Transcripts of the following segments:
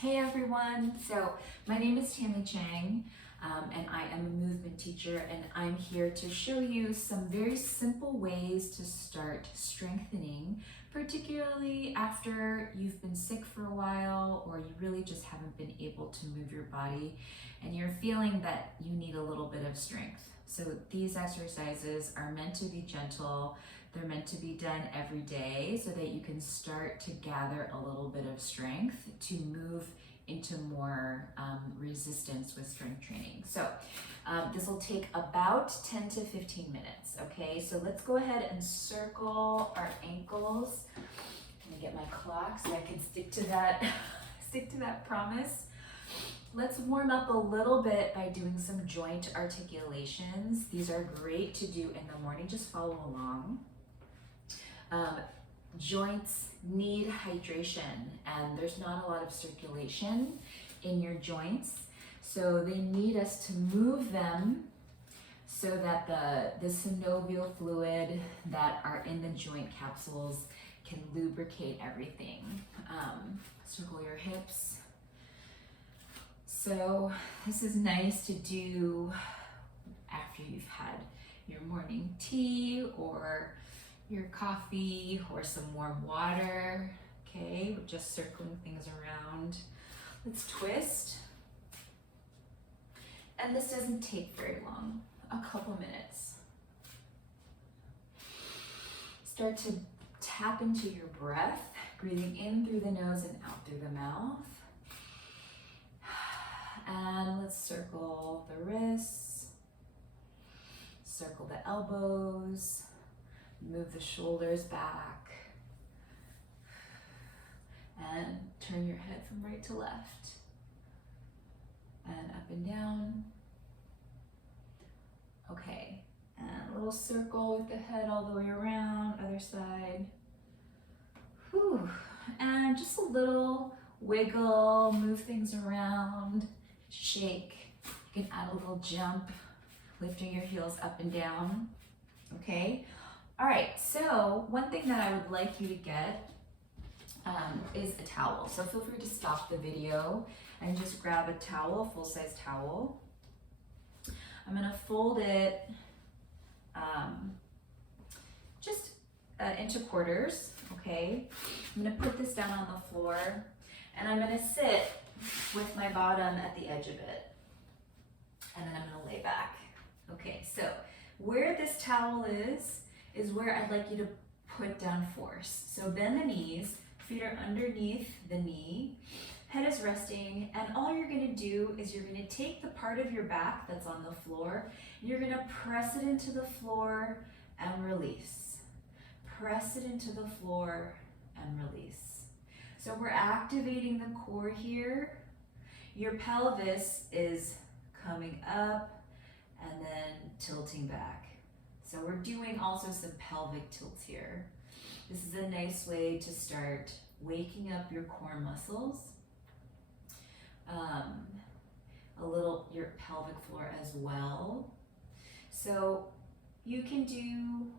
Hey everyone, so my name is Tammy Chang and I am a movement teacher, and I'm here to show you some very simple ways to start strengthening, particularly after you've been sick for a while or you really just haven't been able to move your body and you're feeling that you need a little bit of strength. So these exercises are meant to be gentle. They're meant to be done every day so that you can start to gather a little bit of strength to move into more resistance with strength training. So this will take about 10 to 15 minutes, okay? So let's go ahead and circle our ankles. Let me get my clock so I can stick to that, stick to that promise. Let's warm up a little bit by doing some joint articulations. These are great to do in the morning, just follow along. Joints need hydration, and there's not a lot of circulation in your joints, so they need us to move them so that the synovial fluid that are in the joint capsules can lubricate everything. Circle your hips. So this is nice to do after you've had your morning tea or your coffee or some warm water. Okay, we're just circling things around. Let's twist. And this doesn't take very long, a couple minutes. Start to tap into your breath, breathing in through the nose and out through the mouth. And let's circle the wrists, circle the elbows, move the shoulders back, and turn your head from right to left, and up and down. Okay, and a little circle with the head all the way around, other side. Whew. And just a little wiggle, move things around, shake. You can add a little jump, lifting your heels up and down, okay? All right, so one thing that I would like you to get is a towel. So feel free to stop the video and just grab a towel, full-size towel. I'm gonna fold it just into quarters, okay? I'm gonna put this down on the floor, and I'm gonna sit with my bottom at the edge of it, and then I'm gonna lay back. Okay, so where this towel is where I'd like you to put down force. So bend the knees, feet are underneath the knee, head is resting, and all you're gonna do is you're gonna take the part of your back that's on the floor, and you're gonna press it into the floor and release. Press it into the floor and release. So we're activating the core here. Your pelvis is coming up and then tilting back. So we're doing also some pelvic tilts here. This is a nice way to start waking up your core muscles, a little your pelvic floor as well. So you can do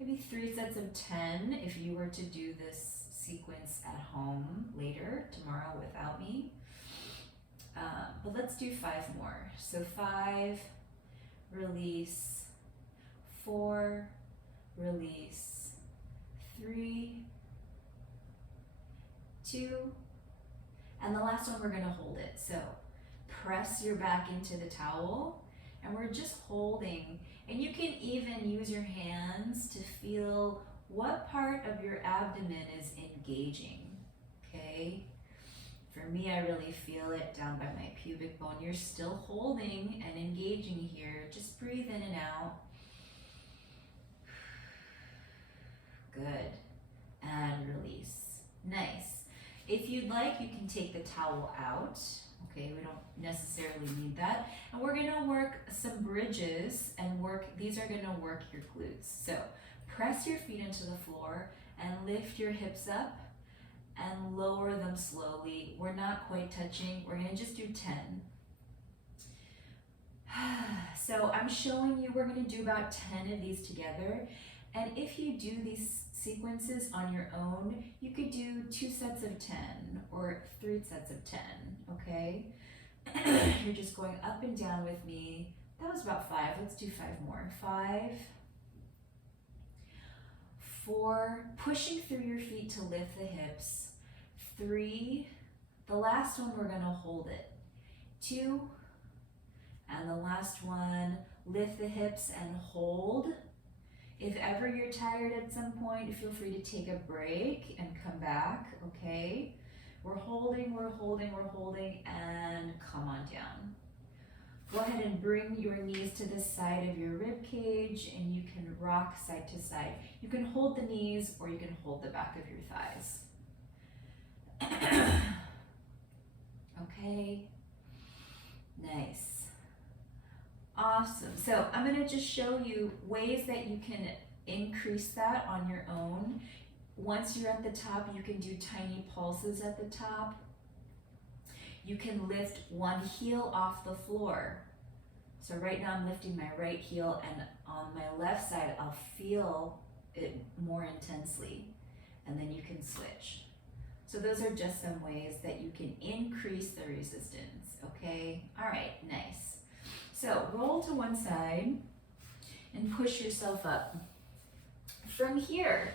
maybe 3 sets of 10 if you were to do this sequence at home later, tomorrow without me. But let's do 5 more. So 5, release, 4, release, 3, 2, and the last one we're gonna hold it. So press your back into the towel, and we're just holding, and you can even use your hands to feel what part of your abdomen is engaging, okay? For me, I really feel it down by my pubic bone. You're still holding and engaging here. Just breathe in and out. Good, and release. Nice. If you'd like, you can take the towel out. Okay, we don't necessarily need that. And we're gonna work some bridges and these are gonna work your glutes. So press your feet into the floor and lift your hips up and lower them slowly. We're not quite touching. We're gonna just do 10. So I'm showing you, we're gonna do about 10 of these together. And if you do these sequences on your own, you could do 2 sets of 10 or 3 sets of 10, okay? You're just going up and down with me. That was about 5. Let's do 5 more. 5, 4, pushing through your feet to lift the hips. 3, the last one we're gonna hold it. 2, and the last one, lift the hips and hold. If ever you're tired at some point, feel free to take a break and come back, okay? We're holding, and come on down. Go ahead and bring your knees to the side of your rib cage and you can rock side to side. You can hold the knees or you can hold the back of your thighs. Okay, nice. Awesome. So I'm going to just show you ways that you can increase that on your own. Once you're at the top, you can do tiny pulses at the top. You can lift one heel off the floor. So right now I'm lifting my right heel, and on my left side I'll feel it more intensely, and then you can switch. So those are just some ways that you can increase the resistance, okay? All right, nice. So roll to one side and push yourself up. From here,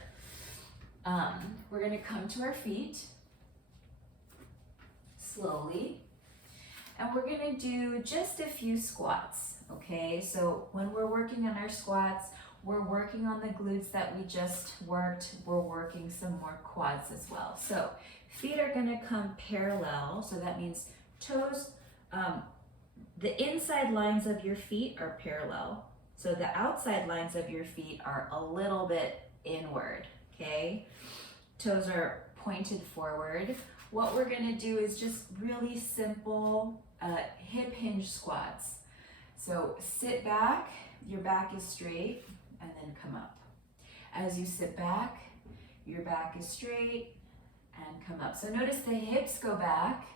we're gonna come to our feet slowly, and we're gonna do just a few squats, okay? So when we're working on our squats, we're working on the glutes that we just worked. We're working some more quads as well. So feet are gonna come parallel, so that means toes, the inside lines of your feet are parallel. So the outside lines of your feet are a little bit inward, okay? Toes are pointed forward. What we're gonna do is just really simple hip hinge squats. So sit back, your back is straight, and then come up. As you sit back, your back is straight, and come up. So notice the hips go back,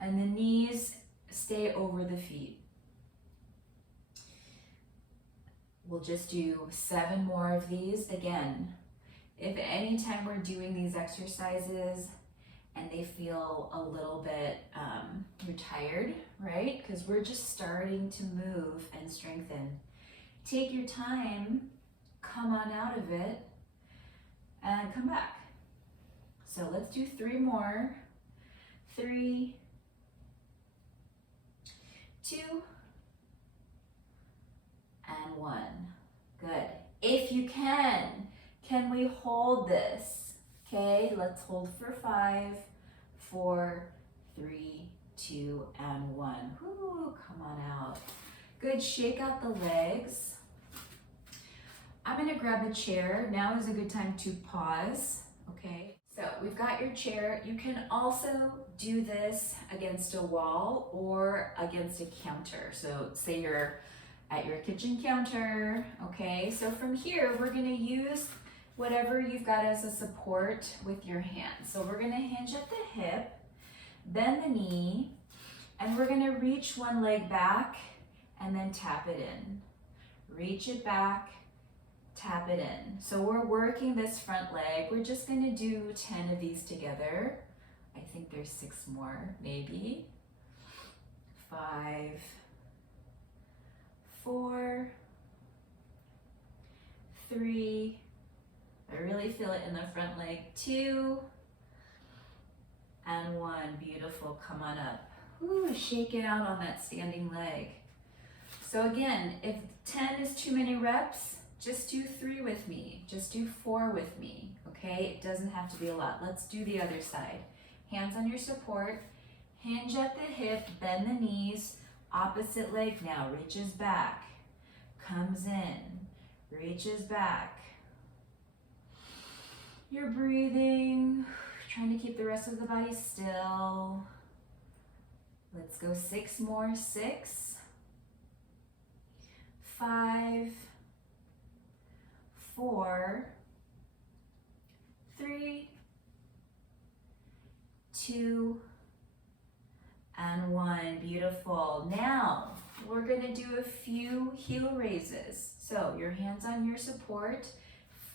and the knees stay over the feet. We'll just do 7 more of these. Again, if anytime we're doing these exercises and they feel a little bit, you're tired, right? Because we're just starting to move and strengthen. Take your time, come on out of it, and come back. So let's do 3 more. 3, 2, and 1. Good. If you can we hold this? Okay, let's hold for 5, 4, 3, 2, and 1. Whoo, come on out. Good, shake out the legs. I'm gonna grab a chair. Now is a good time to pause, okay? So we've got your chair. You can also do this against a wall or against a counter. So say you're at your kitchen counter, okay? So from here, we're gonna use whatever you've got as a support with your hands. So we're gonna hinge at the hip, bend the knee, and we're gonna reach one leg back and then tap it in. Reach it back, tap it in. So we're working this front leg. We're just gonna do 10 of these together. I think there's 6 more, maybe. 5, 4, 3, I really feel it in the front leg, 2, and 1. Beautiful, come on up. Ooh, shake it out on that standing leg. So again, if 10 is too many reps, just do 3 with me, just do 4 with me, okay? It doesn't have to be a lot. Let's do the other side. Hands on your support, hinge at the hip, bend the knees, opposite leg now, reaches back, comes in, reaches back. You're breathing, trying to keep the rest of the body still. Let's go 6 more, 6, 5, 4, 3, 2, and 1. Beautiful. Now we're going to do a few heel raises. So your hands on your support,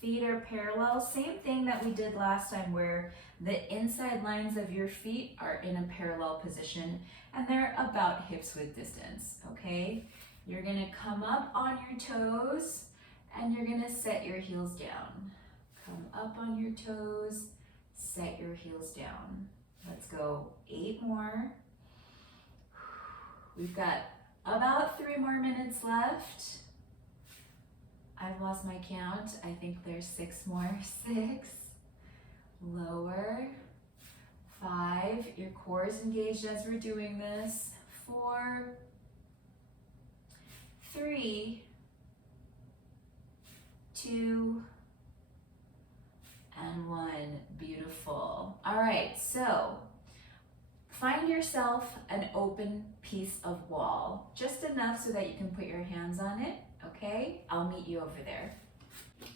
feet are parallel. Same thing that we did last time where the inside lines of your feet are in a parallel position and they're about hips width distance, okay? You're gonna come up on your toes and you're gonna set your heels down. Come up on your toes, set your heels down. Let's go 8 more. We've got about 3 more minutes left. I've lost my count. I think there's 6 more. 6. Lower. 5. Your core is engaged as we're doing this. 4. 3. 2. And 1. Beautiful. All right, so find yourself an open piece of wall, just enough so that you can put your hands on it, okay? I'll meet you over there.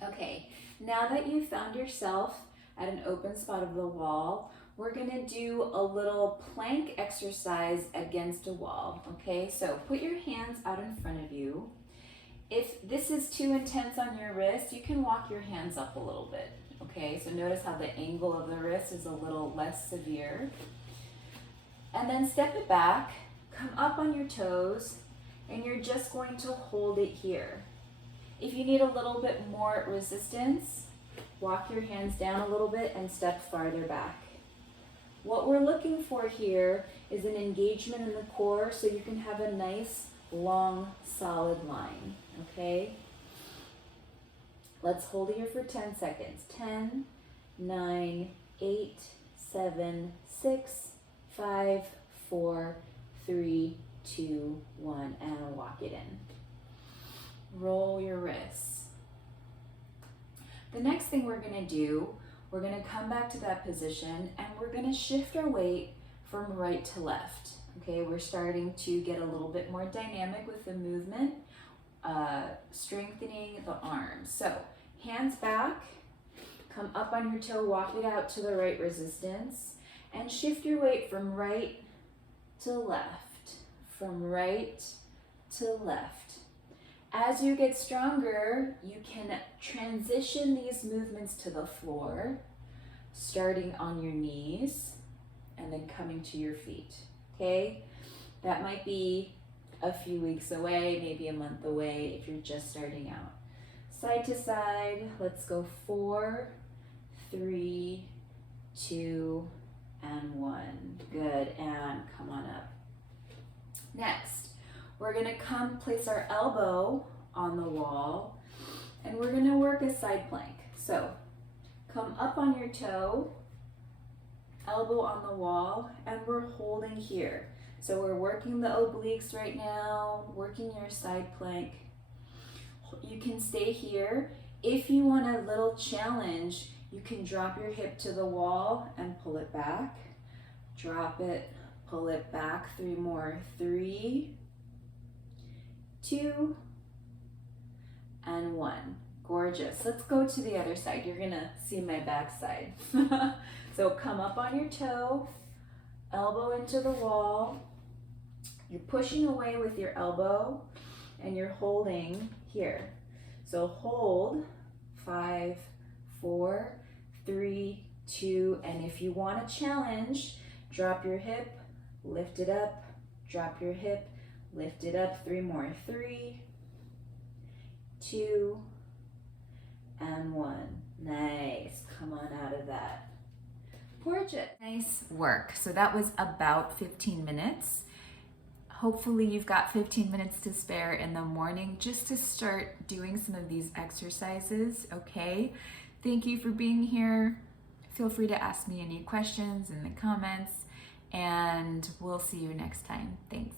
Okay, now that you've found yourself at an open spot of the wall, we're gonna do a little plank exercise against a wall, okay? So put your hands out in front of you. If this is too intense on your wrist, you can walk your hands up a little bit, okay? So notice how the angle of the wrist is a little less severe. And then step it back, come up on your toes, and you're just going to hold it here. If you need a little bit more resistance, walk your hands down a little bit and step farther back. What we're looking for here is an engagement in the core so you can have a nice, long, solid line, okay? Let's hold here for 10 seconds. 10, 9, 8, 7, 6, 5, 4, 3, 2, 1, and walk it in. Roll your wrists. The next thing we're gonna do, we're gonna come back to that position and we're gonna shift our weight from right to left. Okay, we're starting to get a little bit more dynamic with the movement, strengthening the arms. So hands back, come up on your toe, walk it out to the right resistance, and shift your weight from right to left, from right to left. As you get stronger, you can transition these movements to the floor, starting on your knees and then coming to your feet, okay? That might be a few weeks away, maybe a month away if you're just starting out. Side to side, let's go 4, 3, 2, and 1. Good, and come on up. Next, we're gonna come place our elbow on the wall and we're gonna work a side plank. So come up on your toe, elbow on the wall, and we're holding here. So we're working the obliques right now, working your side plank. You can stay here. If you want a little challenge, you can drop your hip to the wall and pull it back. Drop it, pull it back. 3 more. 3, 2, and 1. Gorgeous. Let's go to the other side. You're gonna see my back side. So come up on your toe, elbow into the wall. You're pushing away with your elbow and you're holding here. So hold, 5, 4, 3, 2, and if you want a challenge, drop your hip, lift it up, drop your hip, lift it up. 3 more. 3, 2, and 1. Nice. Come on out of that. Gorgeous. Nice work. So that was about 15 minutes. Hopefully you've got 15 minutes to spare in the morning just to start doing some of these exercises, okay? Thank you for being here. Feel free to ask me any questions in the comments, and we'll see you next time. Thanks.